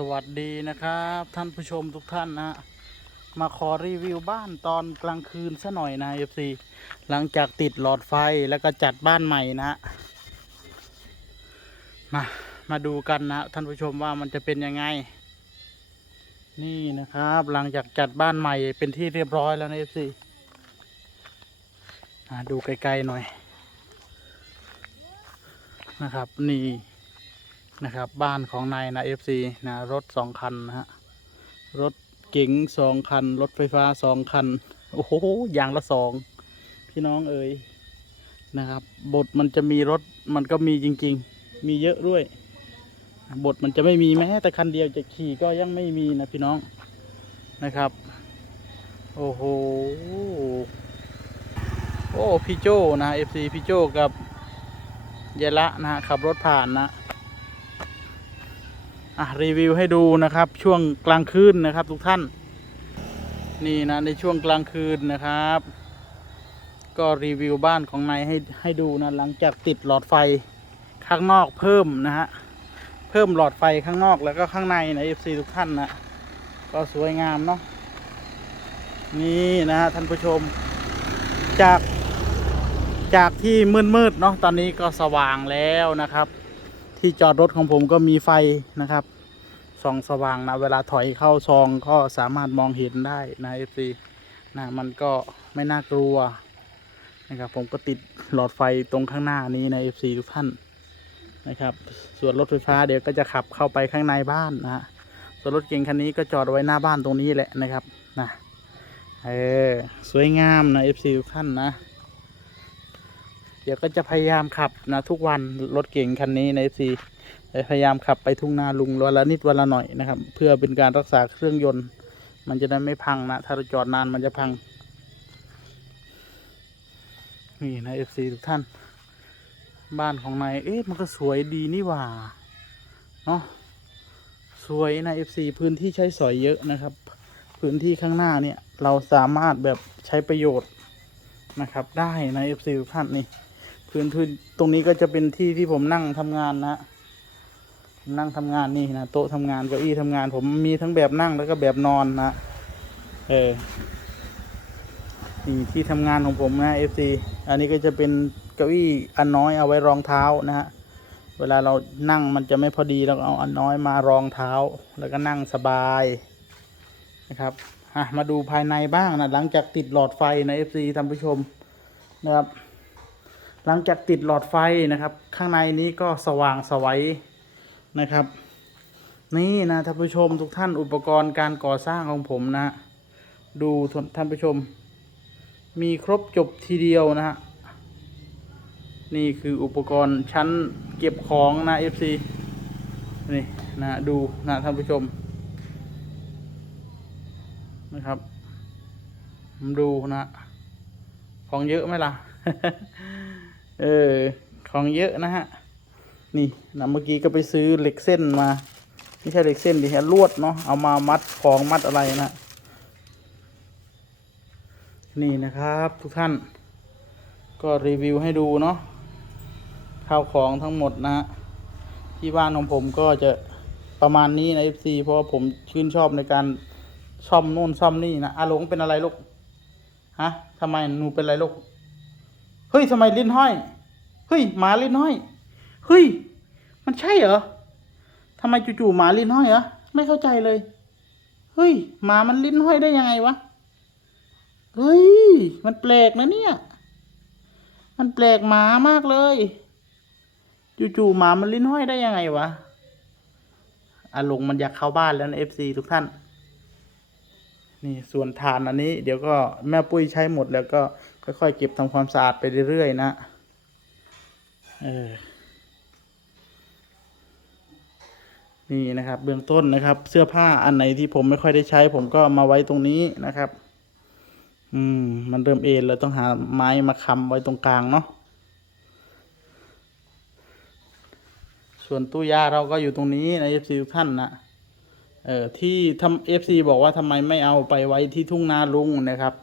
สวัสดีนะครับท่านผู้ชมทุกท่านนะมาขอรีวิวบ้านตอนกลางคืนซะหน่อยนะเอฟซีหลังจากติดหลอดไฟแล้วก็จัดบ้านใหม่นะมามาดูกันนะท่านผู้ชมว่ามันจะเป็นยังไง นี่นะครับหลังจากจัดบ้านใหม่เป็นที่เรียบร้อยแล้วนะเอฟซีดูไกลๆหน่อยนะครับนี่ นะครับ บ้านของนายนะเอฟซีนะรถสองคันนะฮะรถเก๋งสองคัน รถไฟฟ้าสองคัน โอ้โหอย่างละสองพี่น้องเอ๋ยนะครับ บทมันจะมีรถมันก็มีจริง ๆ มีเยอะด้วย บทมันจะไม่มีแม้แต่คันเดียวจะขี่ก็ยังไม่มีนะพี่น้องนะครับ โอ้โหโอ้พี่โจนะเอฟซีพี่โจกับยายละนะฮะขับรถผ่านนะ อะรีวิวให้ดูนะครับช่วงกลางคืนนะครับ ทุกท่าน นี่นะในช่วงกลางคืนนะครับ ก็รีวิวบ้านของนายให้ให้ดูนะหลังจากติดหลอดไฟข้างนอกเพิ่มนะฮะเพิ่มหลอดไฟข้างนอกแล้วก็ข้างในนะ FC ทุกท่านนะก็สวยงามเนาะนี่นะฮะท่านผู้ชม จากจากที่มืดๆเนาะตอนนี้ก็สว่างแล้วนะครับ ที่จอดรถของผมก็มีไฟนะครับ ส่องสว่างนะ เวลาถอยเข้าซองก็สามารถมองเห็นได้นะเอฟซีนะมันก็ไม่น่ากลัวนะครับผมก็ติดหลอดไฟตรงข้างหน้านี้ในเอฟซีทุกท่านนะครับ ส่วนรถไฟฟ้าเดี๋ยวก็จะขับเข้าไปข้างในบ้านนะฮะส่วนรถเก๋งคันนี้ก็จอดไว้หน้าบ้านตรงนี้แหละนะครับนะเออสวยงามนะเอฟซีทุกท่านนะเดี๋ยวก็จะพยายามขับนะทุกวันรถเก่งคันนี้ในเอฟซี พยายามขับไปทุ่งนาลุงวันละนิดวันละหน่อยนะครับ เพื่อเป็นการรักษาเครื่องยนต์ มันจะได้ไม่พังนะ ถ้าเราจอดนานมันจะพัง นี่นะเอฟซีทุกท่าน บ้านของนายเอ๊ะมันก็สวยดีนี่หว่าเนาะสวยนะเอฟซีพื้นที่ใช้สอยเยอะนะครับ พื้นที่ข้างหน้าเนี่ยเราสามารถแบบใช้ประโยชน์นะครับ ได้นะเอฟซีทุกท่านนี่พื้นพื้นตรงนี้ก็จะเป็นที่ที่ผมนั่งทำงานนะ นั่งทำงานนี่นะโต๊ะทำงานเก้าอี้ทำงาน ผมมีทั้งแบบนั่งแล้วก็แบบนอนนะเออนี่ที่ทำงานของผมนะเอฟซีอันนี้ก็จะเป็นเก้าอี้อันน้อยเอาไว้รองเท้านะฮะเวลาเรานั่งมันจะไม่พอดีเราก็เอาอันน้อยมารองเท้า แล้วก็นั่งสบายนะครับอะมาดูภายในบ้างนะหลังจากติดหลอดไฟนะเอฟซีท่านผู้ชมนะครับหลังจากติดหลอดไฟนะครับ ข้างในนี้ก็สว่างสวัย นะครับ นี่นะท่านผู้ชมทุกท่านอุปกรณ์การก่อสร้างของผมนะ ดูท่านผู้ชม มีครบจบทีเดียวนะฮะนี่คืออุปกรณ์ชั้นเก็บของนะ FC นี่นะดูนะท่านผู้ชมนะครับดูนะ ของเยอะไหมล่ะ เออ ของเยอะนะฮะ นี่นะเมื่อกี้ก็ไปซื้อเหล็กเส้นมา ไม่ใช่เหล็กเส้นดิฮะลวดเนาะเอามามัดของมัดอะไรนะนี่นะครับทุกท่าน ก็รีวิวให้ดูเนาะข้าวของทั้งหมดนะฮะที่บ้านของผมก็จะประมาณนี้นะ FC เพราะว่าผมชื่นชอบในการซ่อมนู่นซ่อมนี่นะอาหลงเป็นอะไรลูกฮะทำไมหนูเป็นอะไรลูกเฮ้ยทำไมลิ้นห้อยเฮ้ยหมาลิ้นห้อยเฮ้ย มันใช่เหรอทำไมจู่ๆหมาลิ้นห้อยเหรอไม่เข้าใจเลย เฮ้ย หมามันลิ้นห้อยได้ยังไงวะ เฮ้ย มันแปลกนะเนี่ย มันแปลกหมามากเลย จู่ๆหมามันลิ้นห้อยได้ยังไงวะอาลงมันอยากเข้าบ้านแล้วนะเอฟซีทุกท่าน นี่ส่วนฐานอันนี้ เดี๋ยวก็แม่ปุ้ยใช้หมดแล้วก็ค่อยๆเก็บทำความสะอาดไปเรื่อยๆนะ เออ นี่นะครับ เบื้องต้นนะครับ เสื้อผ้าอันไหนที่ผมไม่ค่อยได้ใช้ ผมก็มาไว้ตรงนี้นะครับ อืม มันเริ่มเอ็นแล้วต้องหาไม้มาค้ำไว้ตรงกลางเนาะส่วนตู้ยาเราก็อยู่ตรงนี้นะเอฟซีทุกท่านนะเอ่อที่ทำเอฟซีบอกว่าทำไมไม่เอาไปไว้ที่ทุ่งนาลุงนะครับ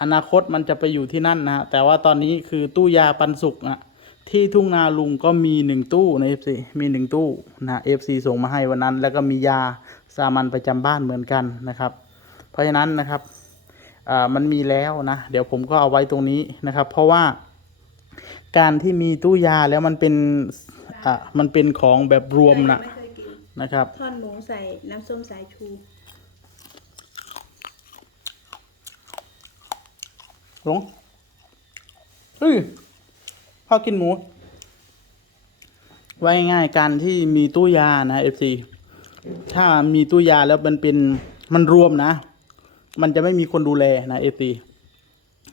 อนาคตมันจะไปอยู่ที่นั่นนะฮะแต่ว่าตอนนี้คือตู้ยาปันสุกอะ ที่ทุ่งนาลุงก็มีหนึ่งตู้ใน FC มีหนึ่งตู้นะ FC ส่งมาให้วันนั้น แล้วก็มียาสามัญประจำบ้านเหมือนกันนะครับ เพราะฉะนั้นนะครับอ่ามันมีแล้วนะ เดี๋ยวผมก็เอาไว้ตรงนี้นะครับ เพราะว่าการที่มีตู้ยาแล้วมันเป็นอ่ามันเป็นของแบบรวมนะไม่เคยกินนะครับทอดหมูใส่น้ำส้มสายชูหลงเฮ้ย พ่อกินหมู ไว้ง่ายการที่มีตู้ยานะเอฟซีถ้ามีตู้ยาแล้วมันเป็นมันรวมนะ มันจะไม่มีคนดูแลนะเอฟซี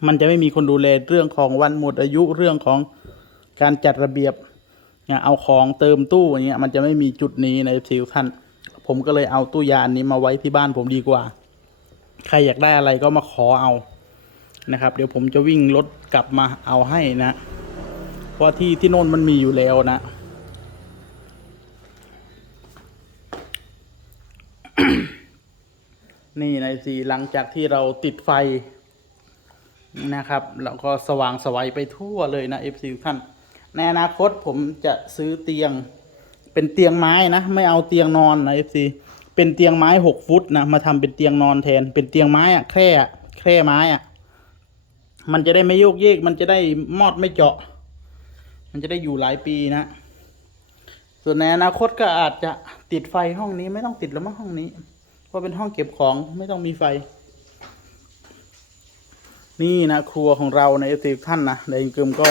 มันจะไม่มีคนดูแลเรื่องของวันหมดอายุเรื่องของการจัดระเบียบเนี่ยเอาของเติมตู้อย่างเงี้ยมันจะไม่มีจุดนี้ในเอฟซีท่านผมก็เลยเอาตู้ยาอันนี้มาไว้ที่บ้านผมดีกว่า ใครอยากได้อะไรก็มาขอเอานะครับ เดี๋ยวผมจะวิ่งรถกลับมาเอาให้นะ เพราะที่ที่โน่นมันมีอยู่แล้วนะ นี่นะสิหลังจากที่เราติดไฟนะครับ แล้วก็สว่างสวัยไปทั่วเลยนะ FC ท่านในอนาคตผมจะซื้อเตียงเป็นเตียงไม้นะ ไม่เอาเตียงนอนนะ FC เป็นเตียงไม้หกฟุตนะมาทำเป็นเตียงนอนแทน เป็นเตียงไม้อะแคร่อะแคร่ไม้อะมันจะได้ไม่โยกเยกมันจะได้มอดไม่เจาะ มันจะได้อยู่หลายปีนะ ส่วนในอนาคตก็อาจจะติดไฟห้องนี้ไม่ต้องติดแล้วมั้งห้องนี้ เพราะเป็นห้องเก็บของไม่ต้องมีไฟ นี่นะครัวของเราในเอฟซีท่านนะในกึมก็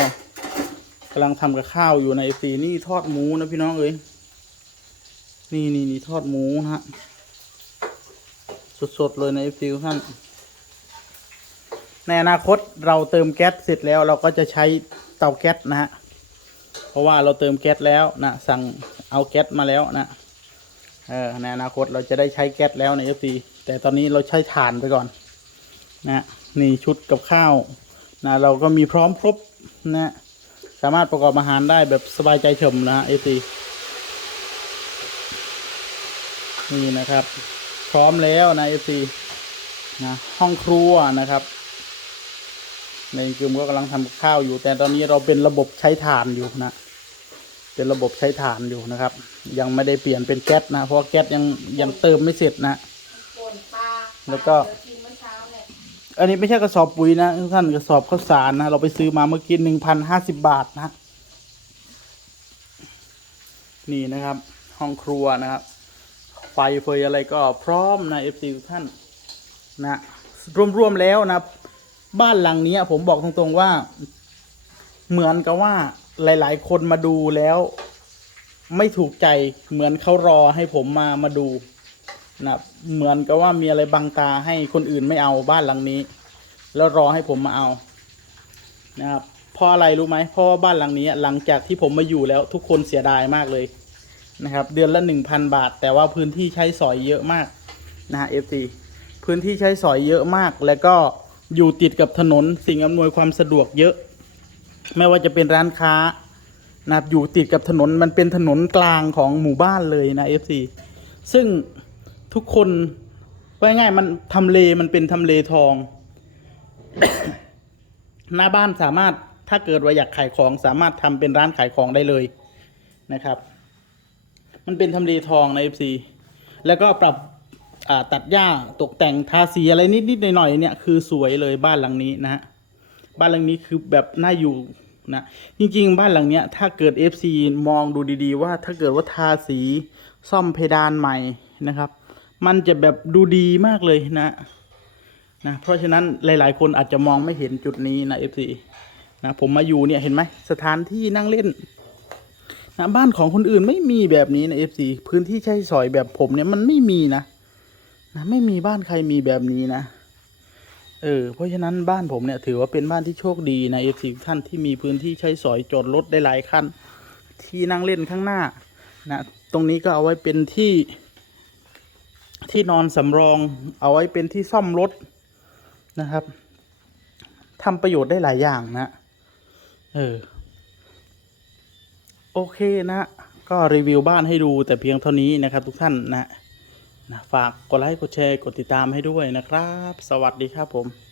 กำลังทำกับข้าวอยู่ในเอฟซีนี่ทอดหมูนะพี่น้องเอ้ยนี่นี่นี่ทอดหมูนะฮะสดๆเลยในเอฟซีท่านในอนาคตเราเติมแก๊สเสร็จแล้วเราก็จะใช้เตาแก๊สนะฮะ เพราะว่าเราเติมแก๊สแล้วนะสั่งเอาแก๊สมาแล้วนะเออในอนาคตเราจะได้ใช้แก๊สแล้วในเอฟซีแต่ตอนนี้เราใช้ถ่านไปก่อนนะนี่ชุดกับข้าวนะเราก็มีพร้อมครบนะสามารถประกอบอาหารได้แบบสบายใจเฉมนะเอฟซีนี่นะครับ พร้อมแล้วนะเอฟซีนะห้องครัวนะครับ ในกลุ่มก็กำลังทำข้าวอยู่ แต่ตอนนี้เราเป็นระบบใช้ถ่านอยู่นะ เป็นระบบใช้ถ่านอยู่นะครับ ยังไม่ได้เปลี่ยนเป็นแก๊สนะ เพราะว่าแก๊สยังยังเติมไม่เสร็จนะป่นปลาแล้วก็เดี๋ยกินเมื่อเช้าเนี่ยอันนี้ไม่ใช่กระสอบปุ๋ยนะทุกท่านกระสอบข้าวสารนะ เราไปซื้อมาเมื่อกี้หนึ่งพันห้าสิบบาทนะ นี่นะครับ ห้องครัวนะครับ ไฟเฟยอะไรก็พร้อมนะเอฟซีทุกท่านนะรวมๆแล้วนะ บ้านหลังเนี้ยผมบอกตรงๆว่า เหมือนกับว่า หลาย ๆ คนมาดูแล้ว ไม่ถูกใจเหมือนเขารอให้ผมมามาดูนะเหมือนกับว่ามีอะไรบังตาให้คนอื่นไม่เอาบ้านหลังนี้ แล้วรอให้ผมมาเอานะครับเพราะอะไรรู้ไหมเพราะว่าบ้านหลังนี้หลังจากที่ผมมาอยู่แล้วทุกคนเสียดายมากเลยนะครับ เดือนละหนึ่งพันบาท แต่ว่าพื้นที่ใช้สอยเยอะมากนะฮะเอฟซีพื้นที่ใช้สอยเยอะมาก แล้วก็อยู่ติดกับถนนสิ่งอำนวยความสะดวกเยอะ ไม่ว่าจะเป็นร้านค้านะครับอยู่ติดกับถนนมันเป็นถนนกลางของหมู่บ้านเลยนะ FC ซึ่งทุกคนว่าง่ายๆมันทำเลมันเป็นทำเลทอง หน้าบ้านสามารถถ้าเกิดว่าอยากขายของสามารถทำเป็นร้านขายของได้เลยนะครับ มันเป็นทำเลทองใน FC แล้วก็ปรับตัดหญ้าตกแต่งทาสีอะไรนิดๆหน่อยๆเนี่ยคือสวยเลยบ้านหลังนี้นะฮะ บ้านหลังนี้คือแบบน่าอยู่นะจริง ๆ บ้านหลังเนี้ยถ้าเกิด FC มองดูดีๆ ว่าถ้าเกิดว่าทาสีซ่อมเพดานใหม่นะครับ มันจะแบบดูดีมากเลยนะนะเพราะฉะนั้นหลาย ๆ คนอาจจะมองไม่เห็นจุดนี้นะ FC นะผมมาอยู่เนี่ยเห็นไหมสถานที่นั่งเล่นนะบ้านของคนอื่นไม่มีแบบนี้นะ FC พื้นที่ใช้สอยแบบผมเนี่ยมันไม่มีนะนะ ไม่มีบ้านใครมีแบบนี้นะ เออเพราะฉะนั้นบ้านผมเนี่ยถือว่าเป็นบ้านที่โชคดีนะเอฟซีท่านที่มีพื้นที่ใช้สอยจอดรถได้หลายคันที่นั่งเล่นข้างหน้านะตรงนี้ก็เอาไว้เป็นที่ที่นอนสำรอง เอาไว้เป็นที่ซ่อมรถนะครับทำประโยชน์ได้หลายอย่างนะ เออ โอเคนะ ก็รีวิวบ้านให้ดูแต่เพียงเท่านี้นะครับทุกท่านนะ นะฝากกดไลค์กดแชร์กดติดตามให้ด้วยนะครับ สวัสดีครับผม